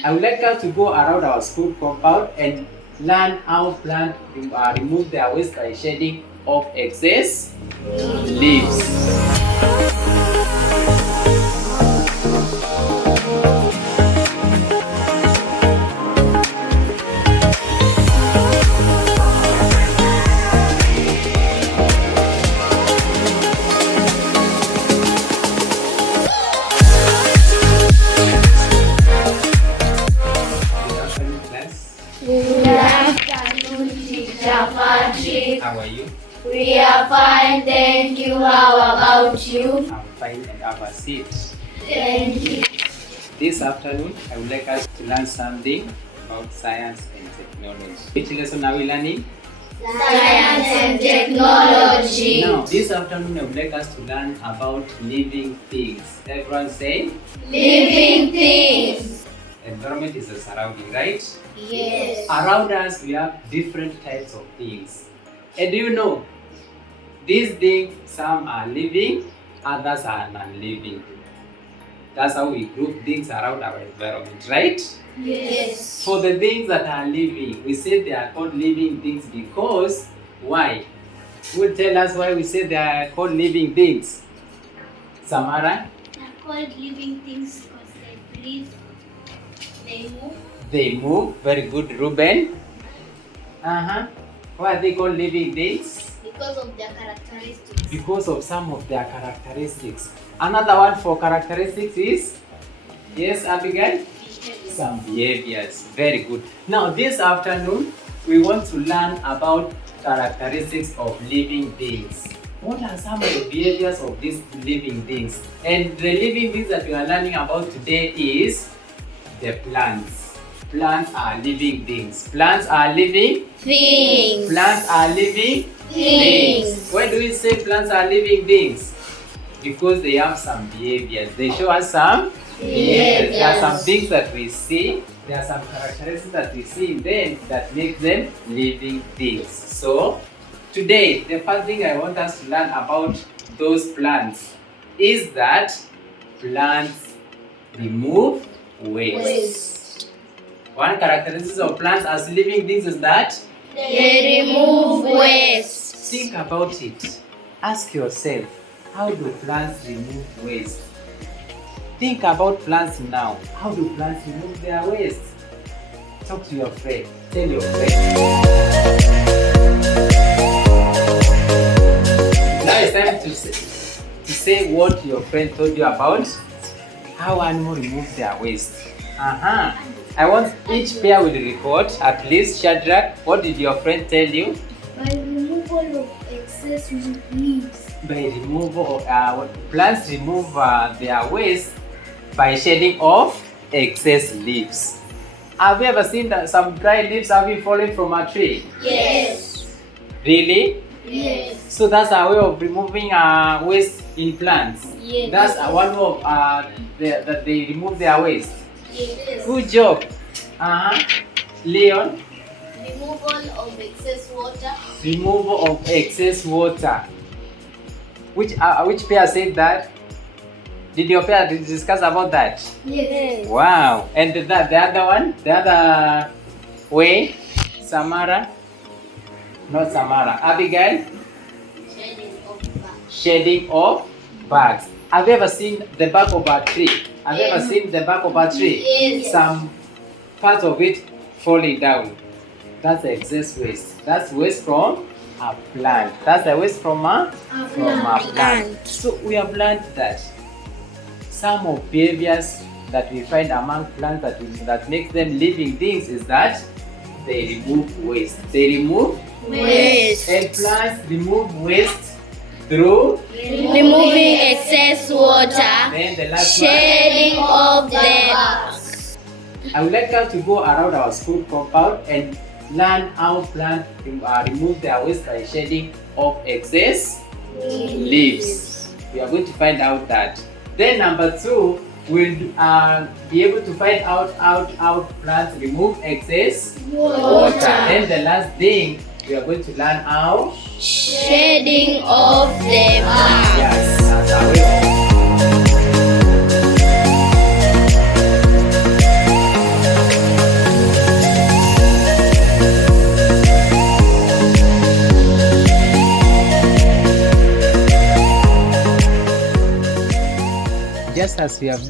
I would like us to go around our school compound and learn how plants remove their waste by shedding off excess leaves. Good afternoon, Teacher Patrick. How are you? We are fine, thank you. How about you? I'm fine and have a seat. Thank you. This afternoon, I would like us to learn something about science and technology. Which lesson are we learning? Science and technology. Now, this afternoon, I would like us to learn about living things. Everyone say? Living things. Environment is a surrounding, right? Yes. Around us, we have different types of things. And do you know, these things, some are living, others are non-living. That's how we group things around our environment, right? Yes. For the things that are living, we say they are called living things because, why? Who will tell us why we say they are called living things? Samara? They are called living things because they breathe, they move. They move. Very good, Ruben. Why are they called living things? Because of their characteristics. Because of some of their characteristics. Another one for characteristics is? Yes, Abigail? Some behaviors. Very good. Now, this afternoon, we want to learn about characteristics of living things. What are some of the behaviors of these living things? And the living things that we are learning about today is the plants. Plants are living things. Plants are living Things. Plants are living Things. Why do we say plants are living things? Because they have some behaviors. They show us some behaviors. There are some things that we see. There are some characteristics that we see in them that make them living things. So, today, the first thing I want us to learn about those plants is that plants remove waste. One characteristic of plants as living things is that They remove waste. think about it. Ask yourself, how do plants remove waste? Think about plants now. How do plants remove their waste? Talk to your friend. Tell your friend. Now it's time to say what your friend told you about how animals remove their waste. I want each pair will report, at least Shadrach, what did your friend tell you? By removal of excess leaves. By removal of plants remove their waste by shedding off excess leaves. Have you ever seen some dry leaves having fallen from a tree? Yes. Really? Yes. So that's a way of removing waste in plants. Yes. That's one way of that they remove their waste. Yes. Good job. Leon? Removal of excess water. Removal of excess water. Which pair said that? Did your pair discuss about that? Yes. Wow. And the other one? The other way? Samara? Not Samara. Abigail? Shedding of bags. Shedding of bags. Have you ever seen the back of a tree? Have you ever seen the back of a tree? Yes. Some part of it falling down. That's the excess waste. That's waste from a plant. That's the waste from a plant. So we have learned that some of behaviors that we find among plants that makes them living things is that they remove waste. They remove Waste. And plants remove waste through Removing excess water. then the last one. Shedding of the bags. I would like us to go around our school compound and learn how plants remove their waste by shedding off excess leaves. We are going to find out that. Then number 2, we'll be able to find out how plants remove excess water. Then the last thing, we are going to learn how. Shedding of the bags. Yes, that's our way. just as we have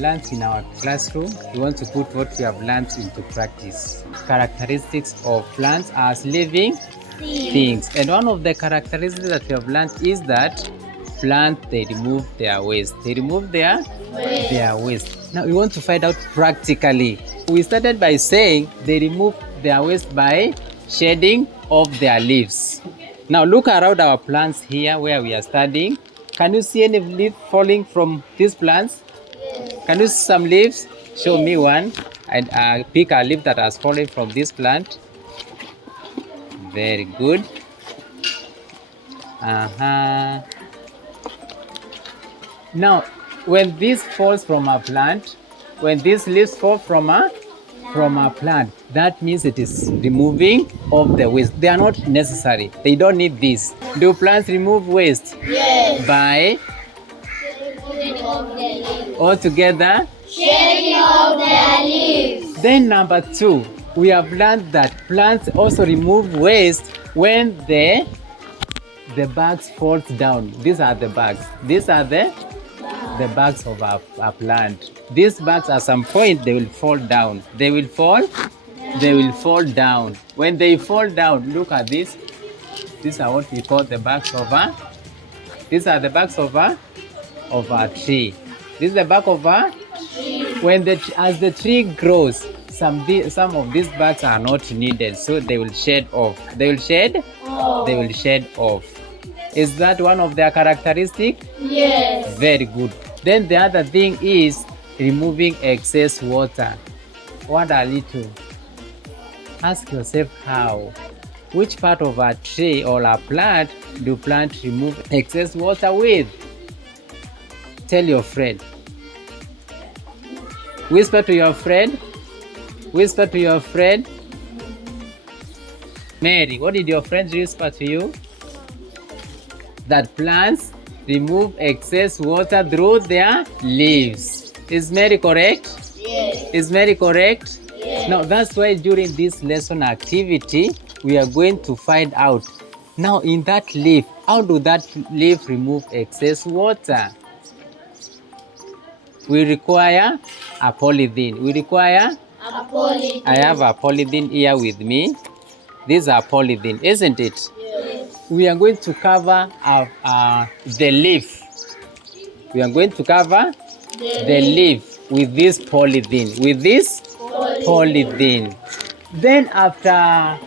learned in our classroom, we want to put what we have learned into practice. Characteristics of plants as living things. And one of the characteristics that we have learned is that plants, they remove their waste. They remove their waste. Now we want to find out practically. We started by saying they remove their waste by shedding off their leaves. Now look around our plants here where we are studying. Can you see any leaf falling from these plants? Yes. Can you see some leaves? Show me one. And pick a leaf that has fallen from this plant. Very good. Now, when this falls from a plant, when these leaves fall from a plant, that means it is removing of the waste. They are not necessary. They don't need this. Do plants remove waste? Yes. By all together shedding of their leaves. Then number 2, we have learned that plants also remove waste when the bags falls down. These are the bags. These are the bags of a plant. These bags at some point they will fall down. They will fall down. When they fall down, look at this. These are what we call the bags of a. These are the bags of a tree. This is the back of a tree. As the tree grows, some of these bags are not needed, so they will shed off. They will shed off. Is that one of their characteristics? Yes. Very good. Then the other thing is removing excess water. What are little? Ask yourself how. Which part of a tree or a plant do plants remove excess water with? Tell your friend. Whisper to your friend. Whisper to your friend. Mary, what did your friends whisper to you? That plants remove excess water through their leaves. Is Mary correct? Yes. Is Mary correct? Yes. Now that's why during this lesson activity, we are going to find out. Now in that leaf, how do that leaf remove excess water? We require a polythene. We require A polythene. I have a polythene here with me. These are polythene, isn't it? Yes. We are going to cover the leaf. We are going to cover the leaf with this polythene. With this polythene. Then after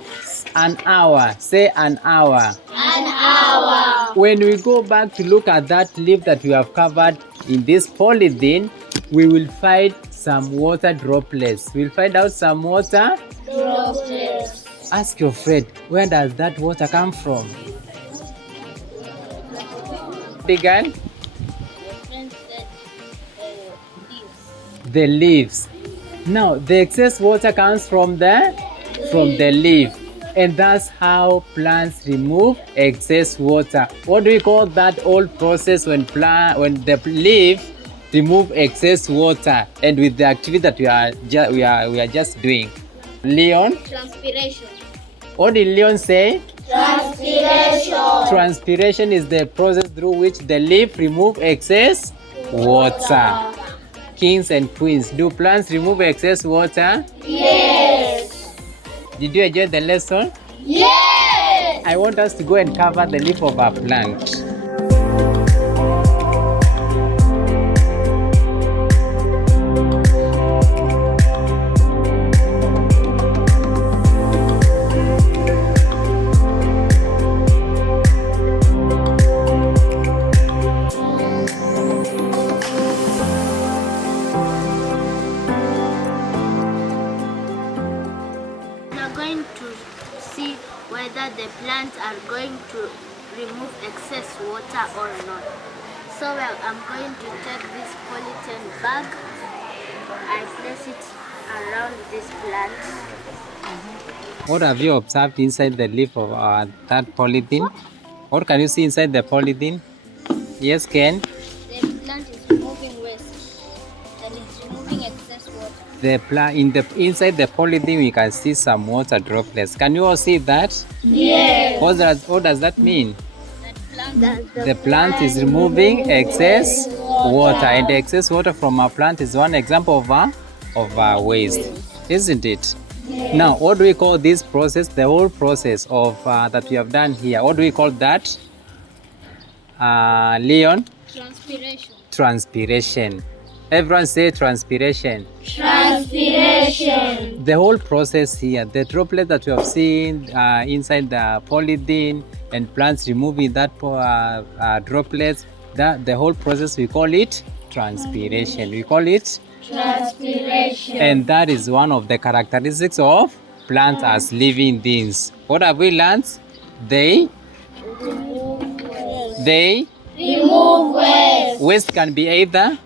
an hour, say an hour. An hour. When we go back to look at that leaf that we have covered in this polythene, we will find some water droplets. We'll find out some water Droplets. Ask your friend, where does that water come from? Began? Your friend said leaves. The leaves. Now, the excess water comes from the leaf. And that's how plants remove excess water. What do we call that whole process when the leaf remove excess water, and with the activity that we are just doing? Leon? Transpiration. What did Leon say? Transpiration. Transpiration is the process through which the leaf remove excess water. Kings and queens, do plants remove excess water? Yes. Did you enjoy the lesson? Yes. I want us to go and cover the leaf of our plant. Whether the plants are going to remove excess water or not. So I'm going to take this polythene bag. I place it around this plant. What have you observed inside the leaf of that polythene? What can you see inside the polythene? Yes, Ken? The plant is removing waste and it's removing excess water. Inside the polythene, we can see some water droplets. Can you all see that? Yes. What does that mean? The The plant is removing excess water. And the excess water from our plant is one example of waste, isn't it? Now, what do we call this process? The whole process of that we have done here. What do we call that? Leon? Transpiration. Transpiration. Everyone say transpiration. Transpiration. The whole process here, the droplet that you have seen inside the polythene and plants removing that droplets, the whole process, we call it transpiration. We call it Transpiration. and that is one of the characteristics of plants as living beings. What have we learned? They Remove waste. waste can be either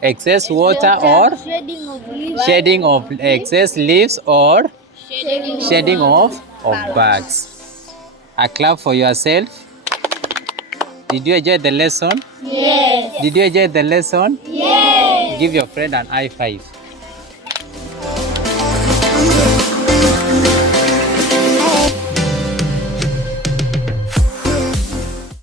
excess water or shedding of excess leaves or shedding of bags. A clap for yourself. Did you enjoy the lesson? Yes. Did you enjoy the lesson? Yes. Give your friend an high five.